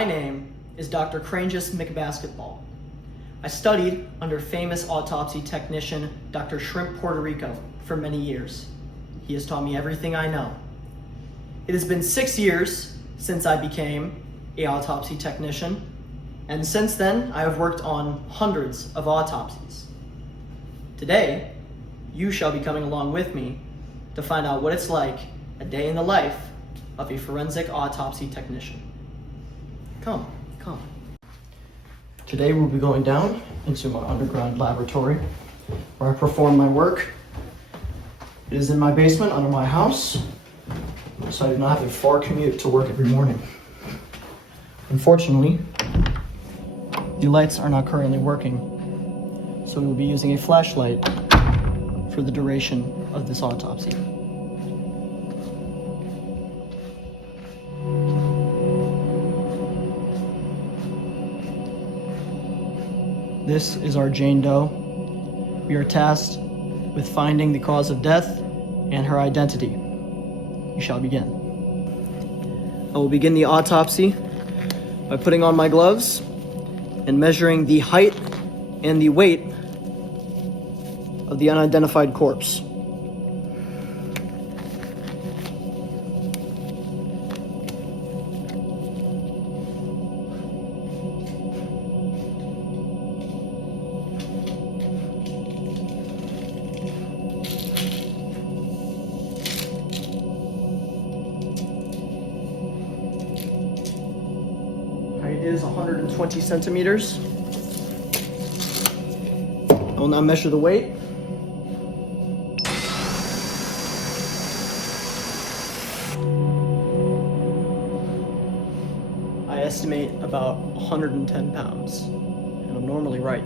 My name is Dr. Crangus McBasketball. I studied under famous autopsy technician Dr. Shrimp Puerto Rico for many years. He has taught me everything I know. It has been 6 years since I became an autopsy technician, and since then I have worked on hundreds of autopsies. Today, you shall be coming along with me to find out what it's like a day in the life of a forensic autopsy technician. Come. Today we'll be going down into my underground laboratory where I perform my work. It is in my basement under my house, so I do not have a far commute to work every morning. Unfortunately, the lights are not currently working, so we will be using a flashlight for the duration of this autopsy. This is our Jane Doe. We are tasked with finding the cause of death and her identity. We shall begin. I will begin the autopsy by putting on my gloves and measuring the height and the weight of the unidentified corpse. Height is 120 centimeters. I will now measure the weight. I estimate about 110 pounds, and I'm normally right.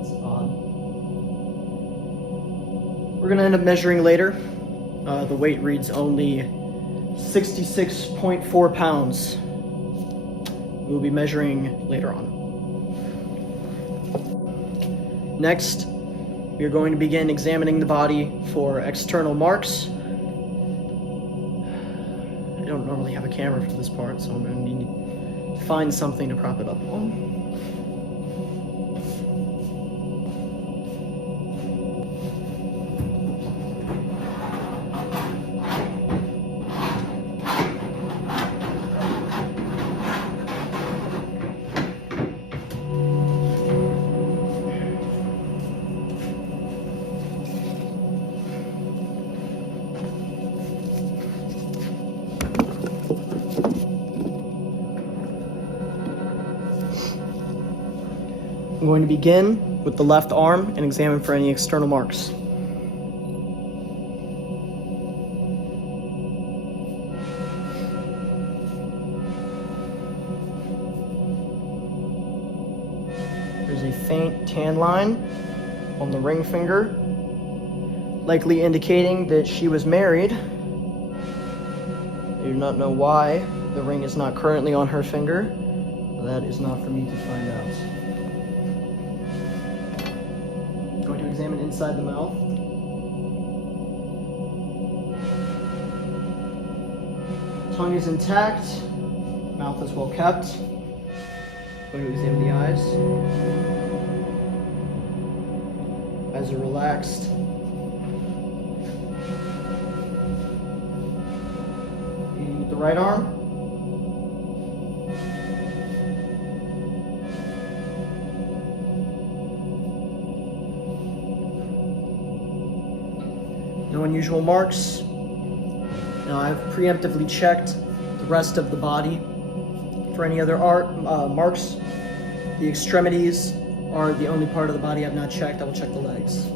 It's odd. We're gonna end up measuring later. The weight reads only 66.4 pounds. We'll be measuring later on. Next, we are going to begin examining the body for external marks. I don't normally have a camera for this part, so I'm going to need to find something to prop it up on. I'm going to begin with the left arm and examine for any external marks. There's a faint tan line on the ring finger, likely indicating that she was married. I do not know why the ring is not currently on her finger. That is not for me to find out. Going to examine inside the mouth. Tongue is intact. Mouth is well kept. Going to examine the eyes. Eyes are relaxed. With the right arm. No unusual marks. Now I've preemptively checked the rest of the body for any other marks. The extremities are the only part of the body I've not checked. I will check the legs.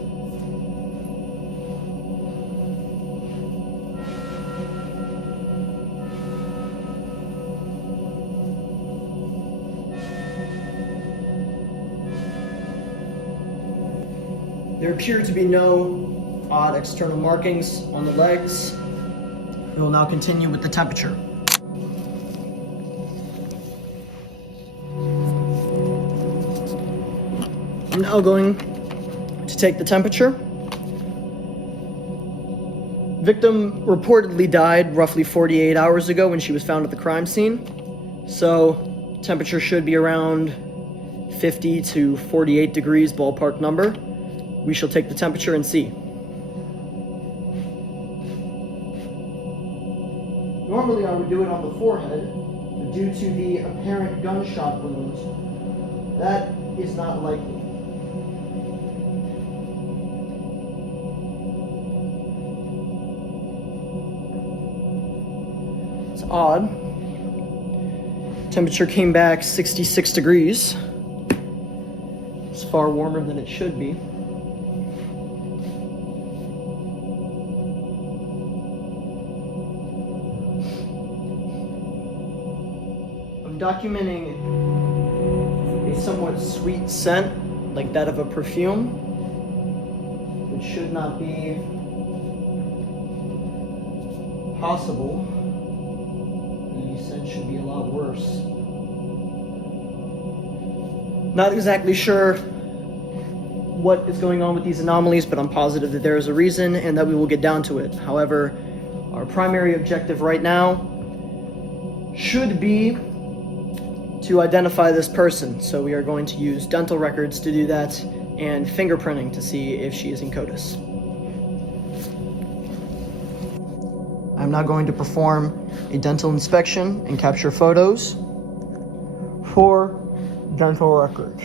There appear to be no odd external markings on the legs. We will now continue with the temperature. I'm now going to take the temperature Victim reportedly died roughly 48 hours ago when she was found at the crime scene. So, temperature should be around 50 to 48 degrees, ballpark number. We shall take the temperature and see. Normally I would do it on the forehead, but due to the apparent gunshot wound, that is not likely. It's odd. Temperature came back 66 degrees. It's far warmer than it should be. I'm documenting a somewhat sweet scent, like that of a perfume, which should not be possible. The scent should be a lot worse. Not exactly sure what is going on with these anomalies, but I'm positive that there is a reason and that we will get down to it. However, our primary objective right now should be to identify this person. So we are going to use dental records to do that and fingerprinting to see if she is in CODIS. I'm now going to perform a dental inspection and capture photos for dental records.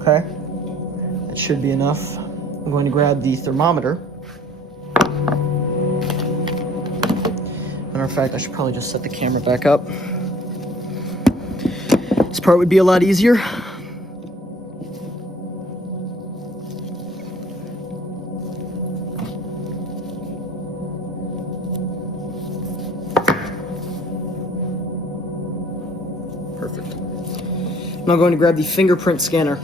Okay, that should be enough. I'm going to grab the thermometer. Matter of fact, I should probably just set the camera back up. This part would be a lot easier. Perfect. I'm now going to grab the fingerprint scanner.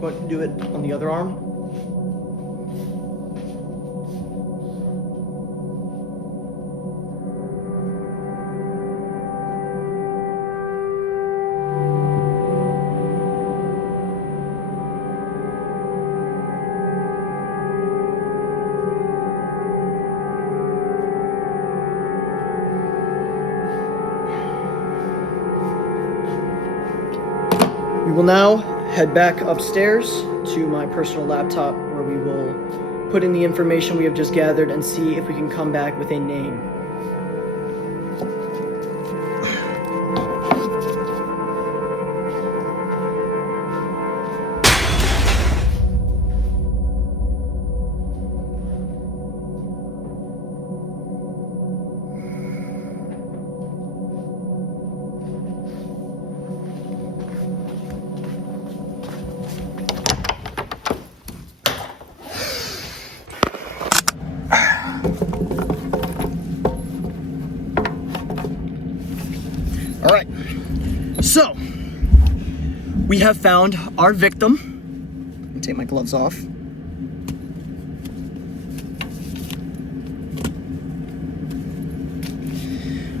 Going to do it on the other arm. We will now head back upstairs to my personal laptop where we will put in the information we have just gathered and see if we can come back with a name. All right, so we have found our victim. Let me take my gloves off.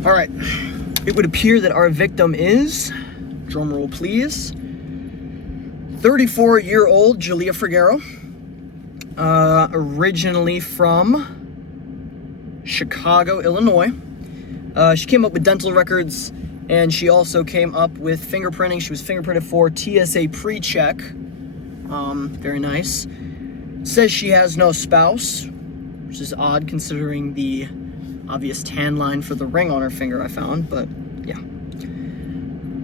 All right, it would appear that our victim is, drumroll please, 34-year-old Julia Figueroa, originally from Chicago, Illinois. She came up with dental records, and she also came up with fingerprinting. She was fingerprinted for TSA pre-check. Very nice. Says she has no spouse, which is odd considering the obvious tan line for the ring on her finger I found, but yeah.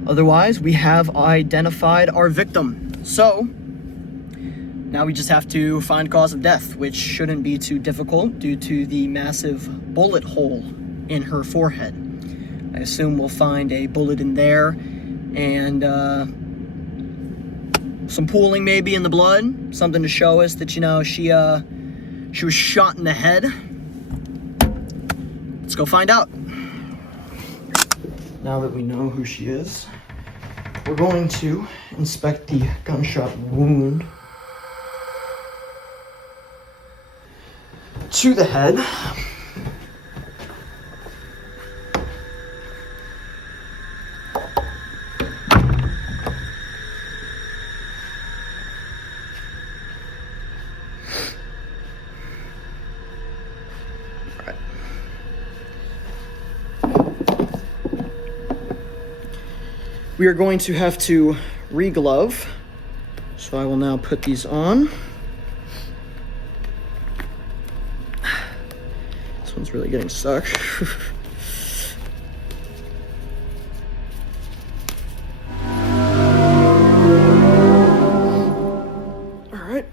Otherwise, we have identified our victim. So, now we just have to find cause of death, which shouldn't be too difficult due to the massive bullet hole in her forehead. I assume we'll find a bullet in there and some pooling maybe in the blood, something to show us that, you know, she was shot in the head. Let's go find out. Now that we know who she is, we're going to inspect the gunshot wound to the head. We are going to have to re-glove, so I will now put these on. This one's really getting stuck. All right.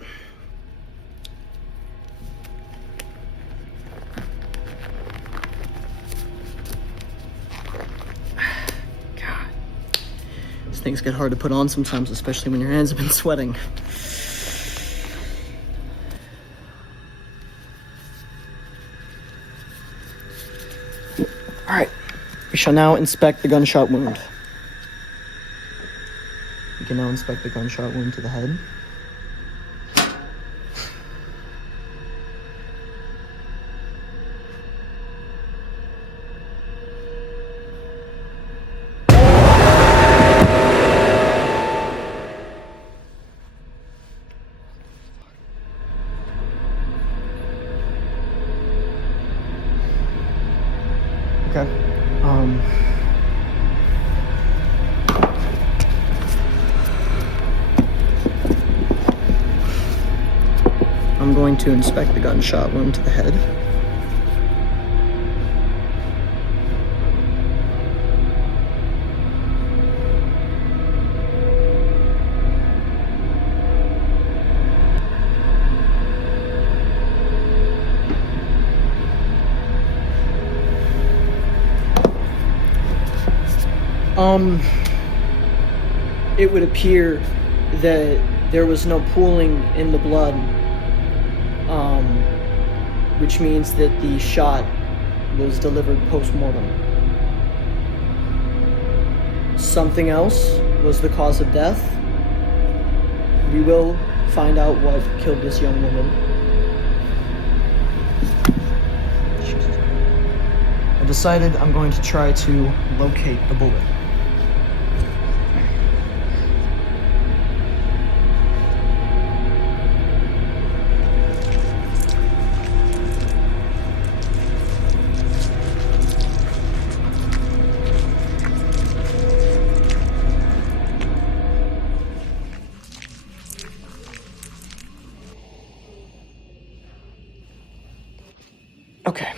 Things get hard to put on sometimes, especially when your hands have been sweating. All right, we shall now inspect the gunshot wound. We can now inspect the gunshot wound to the head. Okay. I'm going to inspect the gunshot wound to the head. It would appear that there was no pooling in the blood, which means that the shot was delivered post-mortem. Something else was the cause of death. We will find out what killed this young woman. I decided I'm going to try to locate the bullet. Okay.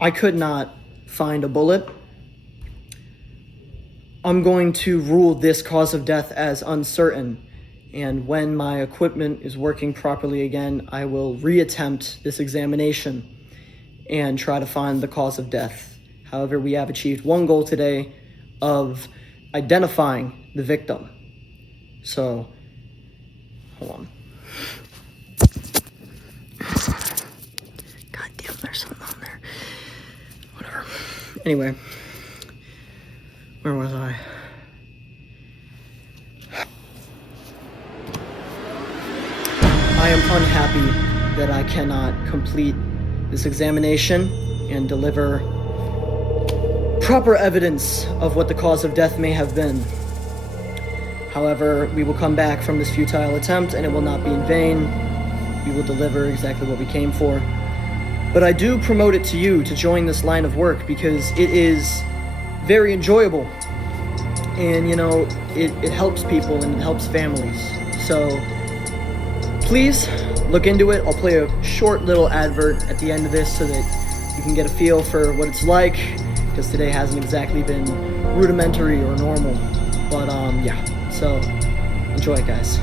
I could not find a bullet. I'm going to rule this cause of death as uncertain, and when my equipment is working properly again, I will reattempt this examination and try to find the cause of death. However, we have achieved one goal today of identifying the victim. So, hold on. God damn, there's something on there. Whatever. Anyway, where was I? I am unhappy that I cannot complete this examination and deliver proper evidence of what the cause of death may have been. However, we will come back from this futile attempt and it will not be in vain. We will deliver exactly what we came for. But I do promote it to you to join this line of work because it is very enjoyable. And, you know, it helps people and it helps families. So, please look into it. I'll play a short little advert at the end of this so that you can get a feel for what it's like, because today hasn't exactly been rudimentary or normal. But yeah, so enjoy it, guys.